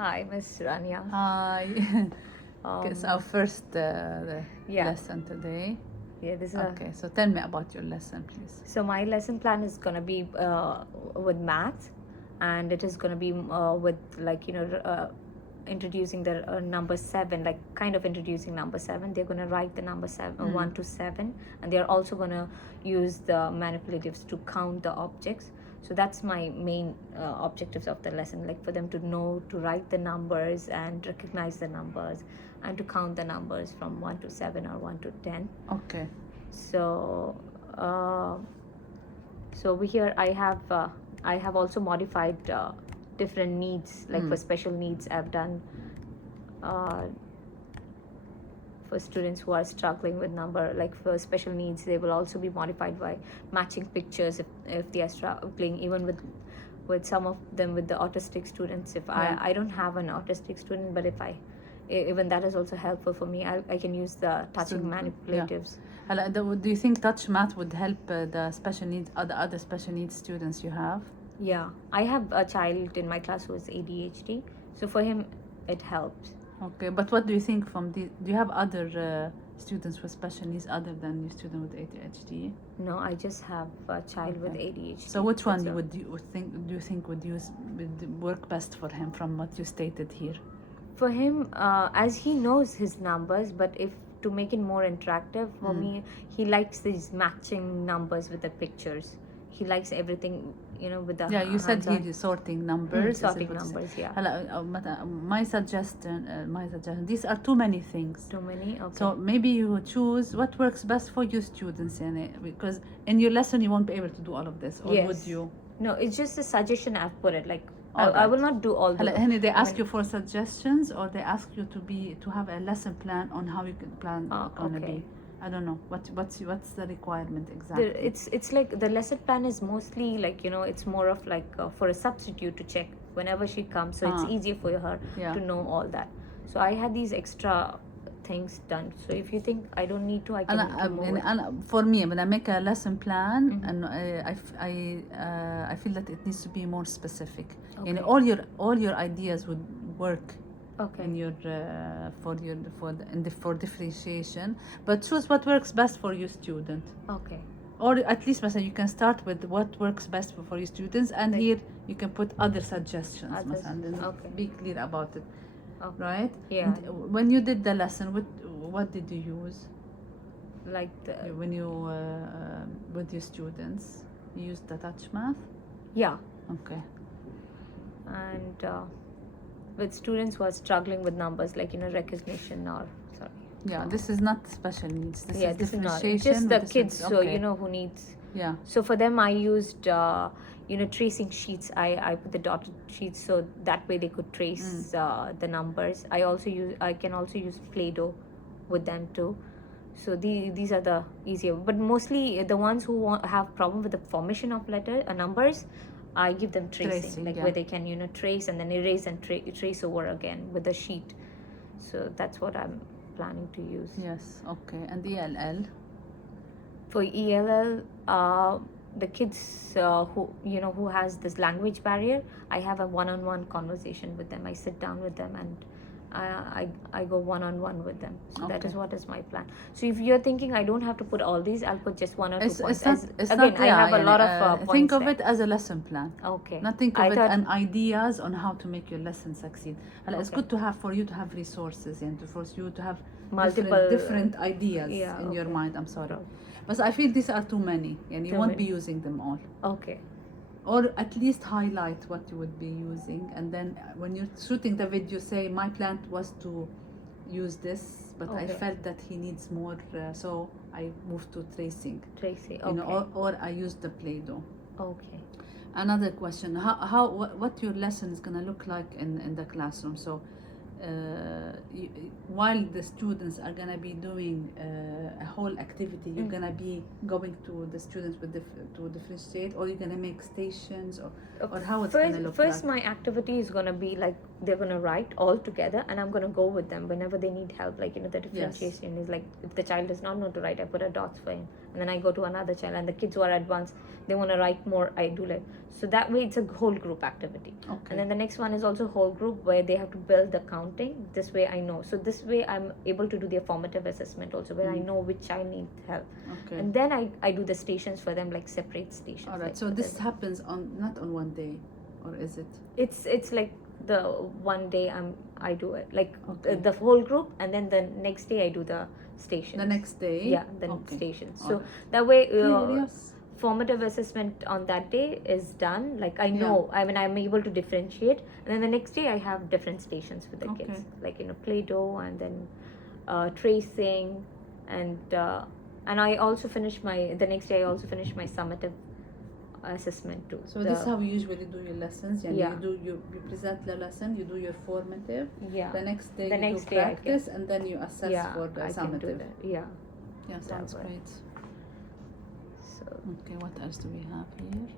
Hi, Miss Rania. Hi. It's our first yeah. lesson today. Yeah, this is Okay, so tell me about your lesson, please. So my lesson plan is gonna be with maths, and it is gonna be with introducing the number 7, like kind of introducing number 7. They're gonna write the number 7, 1 to 7, and they're also gonna use the manipulatives to count the objects. So that's my main objectives of the lesson, like for them to know to write the numbers and recognize the numbers and to count the numbers from 1 to 7 or 1 to 10. Okay. So so over here I have also modified different needs, like for special needs I've done for students who are struggling with number. Like for special needs, they will also be modified by matching pictures if they are struggling, even with some of them with the autistic students. If I don't have an autistic student, but if even that is also helpful for me. I can use the touching manipulatives. Yeah. Do you think touch math would help the special needs, other special needs students you have? Yeah, I have a child in my class who is ADHD, so for him it helps. Okay, but what do you think from the? Do you have other students with special needs other than your student with ADHD? No, I just have a child with ADHD. So which one do you think would work best for him from what you stated here? For him, as he knows his numbers, but if to make it more interactive for me, he likes these matching numbers with the pictures. He likes everything, with the you said he's sorting numbers. Sorting numbers, yeah. My suggestion, these are too many things. Too many, okay. So maybe you choose what works best for you students, because in your lesson you won't be able to do all of this, or would you? No, it's just a suggestion I've put it. Like I will not do all the. They ask you for suggestions, or they ask you to have a lesson plan on how you can plan gonna be. I don't know what's the requirement exactly. It's like the lesson plan is mostly like it's more of like for a substitute to check whenever she comes, so it's easier for her to know all that. So I had these extra things done. So if you think I don't need to, I can remove it. And for me, when I make a lesson plan, and I feel that it needs to be more specific. Okay. All your ideas would work. Okay. In your for differentiation, but choose what works best for your student. Okay. Or at least, you can start with what works best for your students, and here you can put other suggestions, and then be clear about it. Okay. Right? Yeah. And when you did the lesson, what did you use? Like when you with your students, you used the touch math? Yeah. Okay. And with students who are struggling with numbers, like recognition or yeah, this is not special needs. This is this differentiation. Is not. Just the kids, so who needs. Yeah. So for them, I used tracing sheets. I put the dotted sheets so that way they could trace the numbers. I can also use Play-Doh with them too. So these are the easier, but mostly the ones who have problem with the formation of numbers, I give them tracing, where they can trace and then erase and trace over again with the sheet. So that's what I'm planning to use. Yes. Okay. And ELL? For ELL, the kids who has this language barrier, I have a one-on-one conversation with them. I sit down with them and I go one-on-one with them. So that is what is my plan. So if you're thinking I don't have to put all these, I'll put just one or 2 points. I have a lot of points. Think of it as a lesson plan. Okay. Not think of it and ideas on how to make your lesson succeed. It's good to have for you to have resources and to force you to have multiple different ideas in your mind. I'm sorry. But I feel these are too many, and you won't be using them all. Okay. Or at least highlight what you would be using, and then when you're shooting the video, say my plan was to use this, but I felt that he needs more, so I moved to tracing. Okay. Or I used the Play-Doh. Okay. Another question: what your lesson is gonna look like in the classroom? So. While the students are gonna be doing a whole activity, you're gonna be going to the students to differentiate, or you're gonna make stations, or how it's gonna look First, my activity is gonna be like they're gonna write all together, and I'm gonna go with them whenever they need help. Like the differentiation is like if the child does not know to write, I put a dots for him, and then I go to another child, and the kids who are advanced, they want to write more, I do like. So that way it's a whole group activity. Okay. And then the next one is also whole group, where they have to build the counting. This way I know. So this way I'm able to do the formative assessment also, where I know which child needs help. Okay. And then I do the stations for them, like separate stations. All right. Like So this happens not on one day, or is it? It's like the one day I do it, like Okay. the whole group, and then the next day I do the stations. The next day. Yeah, the Okay. stations. All So right. that way Yes. formative assessment on that day is done. Like I know, I mean, I'm able to differentiate, and then the next day I have different stations with the kids, like Play-Doh, and then tracing, and I also finish the next day I also finish my summative assessment too. So this is how you usually do your lessons. Yeah. You present the lesson, you do your formative. Yeah. The next day The you next do day practice, and then you assess for the I can do summative. that. Yeah. Yeah, sounds way. great. So Okay, what else do we have here?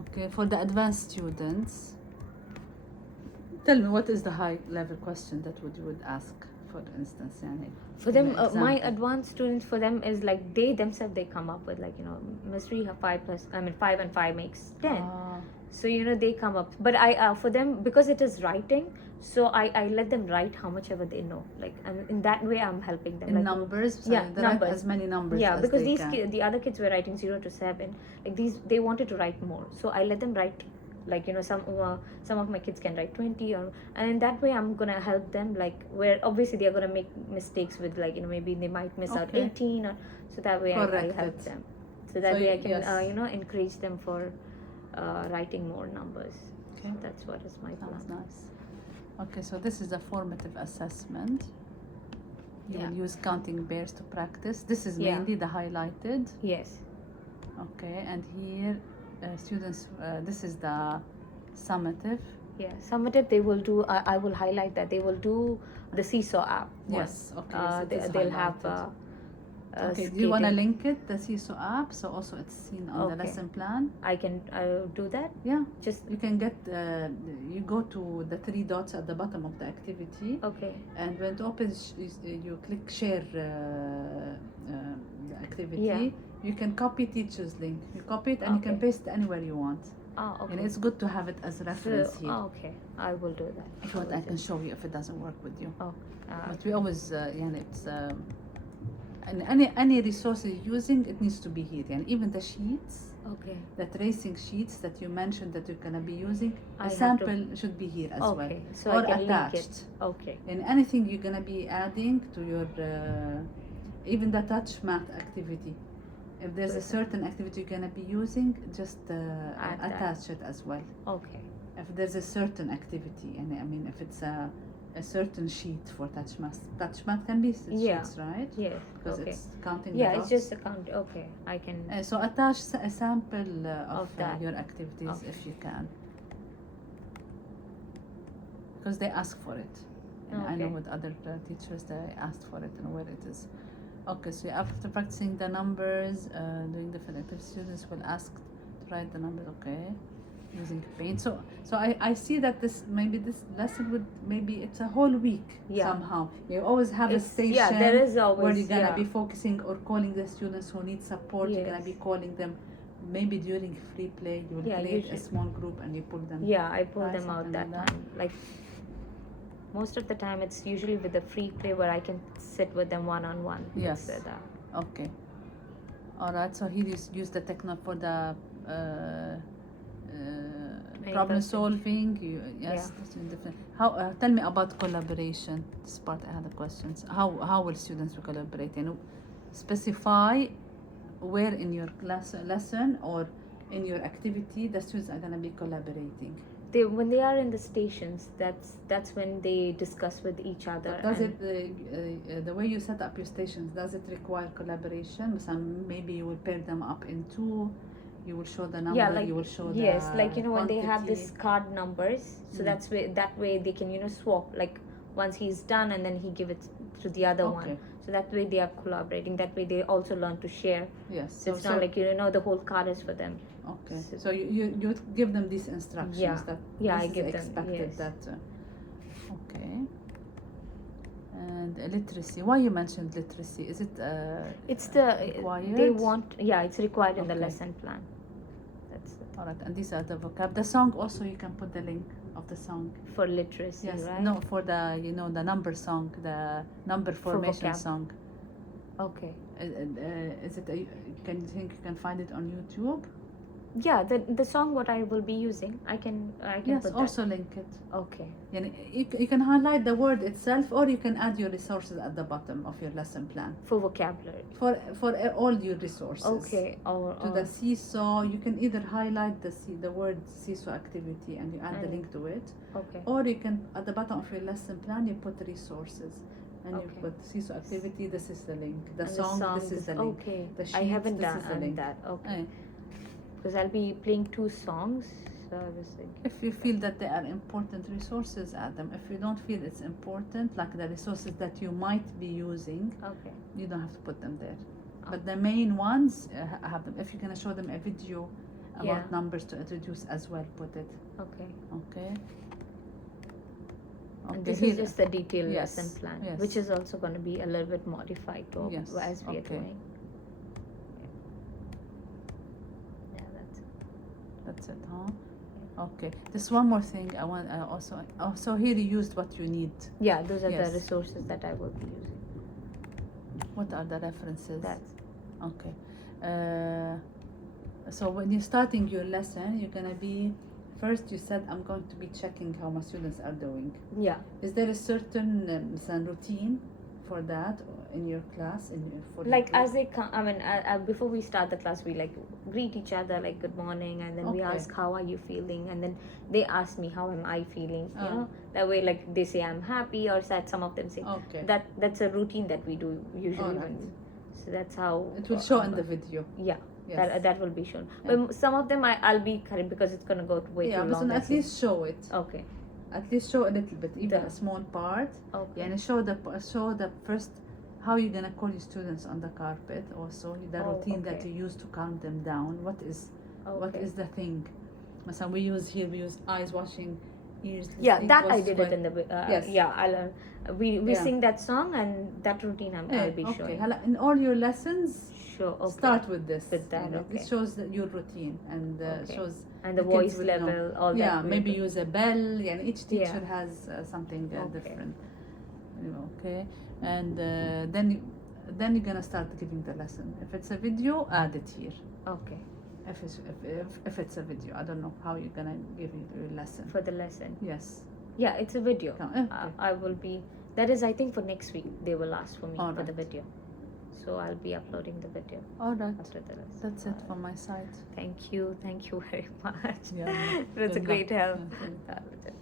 Okay, for the advanced students, tell me what is the high level question that you would ask, for instance, yani, for in them, the my example. advanced students, for them is like they themselves, they come up with, like, mystery 5 and 5 makes 10. Ah, So they come up, but I for them, because it is writing, so I let them write how much ever they know, like, and in that way I'm helping them, in like, numbers, so yeah, they write numbers. as many numbers Yeah, as because they these can. the other kids were writing 0 to 7, like they wanted to write more, so I let them write, like, some of my kids can write 20, and in that way I'm gonna help them, like, where obviously they're gonna make mistakes with, like, maybe they might miss out Okay. 18, or so that way I Correct help it. them, so that So way I can yes. encourage them for writing more numbers. Okay. That's what is my plan. Sounds nice. Okay, so this is a formative assessment. You will use counting bears to practice. This is mainly the highlighted. Yes. Okay, and here students, this is the summative. Yeah, summative, they will do, I will highlight that they will do the Seesaw app. Yes, okay. So They'll have okay, do you want to skating. link it, the Seesaw app, so also it's seen on the Okay. lesson plan? I can do that. Yeah, Just you can get, you go to the 3 dots at the bottom of the activity, okay. and when it opens, you click share the activity. Yeah. You can copy teacher's link. You copy it and you can Okay. paste it anywhere you want. Oh, okay. And it's good to have it as reference here. okay, I will do that. If you want, I can show you if it doesn't work with you. Oh, But we always, it's and any resources you're using, it needs to be here. And even the sheets, okay. the tracing sheets that you mentioned that you're gonna be using, I a have sample should be here as well, Okay, so or I can attached. link it. Okay. And anything you're gonna be adding to your, even the touch math activity. If there's a certain activity you're gonna be using, just Add that. attach it as well. Okay. If there's a certain activity, and I mean, if it's a certain sheet for touch math can be sheets, right? Yes. Because Okay. it's counting Yeah, the it's dots. just a count. Okay, I can. So attach a sample of that. your activities Okay. if you can, because they ask for it. And I know Okay. with other teachers they asked for it and where it is. Okay, so after practicing the numbers, doing different activities, students will ask to write the numbers. Okay, using paint. So I see that this lesson would, maybe it's a whole week somehow. You always have a station there is always where you're gonna be focusing or calling the students who need support. You're gonna be calling them. Maybe during free play, you will create usually. a small group and you pull them. Yeah, I pull Try them out something that like that. time. Like most of the time, it's usually with the free play where I can sit with them one-on-one. Yes. With that. Okay. All right. So here is use the techno for the problem solving. Yes. That's different. How? Tell me about collaboration. This part I had the questions. How will students collaborate? Specify where in your lesson or in your activity the students are gonna be collaborating. When they are in the stations, that's when they discuss with each other. But does it the way you set up your stations, does it require collaboration? Maybe you will pair them up in 2. You will show the number. You will show the when they have quantity. this card numbers, so that way they can swap. Like once he's done, and then he give it to the other one. So that way they are collaborating. That way they also learn to share. Yes. So it's not like the whole card is for them. Okay. So you give them these instructions that I this give is them, expected yes. that. Okay. And literacy. Why you mentioned literacy? Is it It's the required? they want, yeah, it's required in the Okay. lesson plan. That's it. All right, and these are the vocab. The song also, you can put the link of the song. For literacy, Yes, right? no, for the the number song, the number formation vocab. song. Okay. Is it? Can you think you can find it on YouTube? Yeah, the song what I will be using, I can Yes, put also link it. that. Okay. You can highlight the word itself, or you can add your resources at the bottom of your lesson plan. For vocabulary. For all your resources. Okay. To the seesaw, you can either highlight the word seesaw activity and you add the link to it, Okay. or you can at the bottom of your lesson plan you put resources and you Okay. put seesaw activity. This is the link. The And song. This is the link. Okay. The I sheet, haven't this is the done link. that. Okay. Eh, Because I'll be playing 2 songs, so I was thinking. If you feel that they are important resources, add them. If you don't feel it's important, like the resources that you might be using, Okay. you don't have to put them there. But the main ones, have them. If you're gonna show them a video about Yeah. numbers to introduce as well, put it. Okay. Okay. And Okay, this here- is just the detailed Yes, lesson plan, yes. which is also going to be a little bit modified to Yes, as we are okay. doing. Yeah, That's it, huh? Okay. Just one more thing. I want also here you used what you need. yeah. Those are Yes. the resources that I will be using. What are the references? That's Okay. So when you're starting your lesson, you're gonna be first. You said I'm going to be checking how my students are doing. yeah. Is there a certain routine for that in your class? For your Like group? as they come, I mean, before we start the class, we like greet each other like good morning, and then we Okay. ask how are you feeling, and then they ask me how am I feeling. You Ah. know, that way like they say I'm happy or sad. Some of them say Okay. that's a routine that we do usually. Alright. So that's how It will show in the video. Yeah. Yes. That will be shown. Yeah. But some of them I'll be cutting because it's gonna go way Yeah, too but long. at least show it. Okay. At least show a little bit, even The- a small part. Okay. And show the first how you're gonna call your students on the carpet. Also, the Oh, routine that okay. you use to calm them down. What is Okay. the thing? So we use eyes washing, ears. Yeah, listening, that I voice did it in the Yes. yeah. I'll we Yeah. sing that song and that routine I'll be okay. showing. In all your lessons, Sure. Okay. start with this. With that, This okay. shows your routine and Okay. shows. And the kids voice will know. level, all that. Yeah, we maybe do. use a bell. Yeah, each teacher Yeah. has something Okay. different. Okay, and then you're gonna start giving the lesson. If it's a video, add it here. Okay. If it's a video, I don't know how you're gonna give your lesson. For the lesson. Yes. Yeah, it's a video. Okay. I will be. That is, I think, for next week. They will ask for me All for the right. video. So I'll be uploading the video All right. after the lesson. That's it from my side. Thank you very much. Yeah. It was a Good great luck. help. Yeah, thank you. That was it.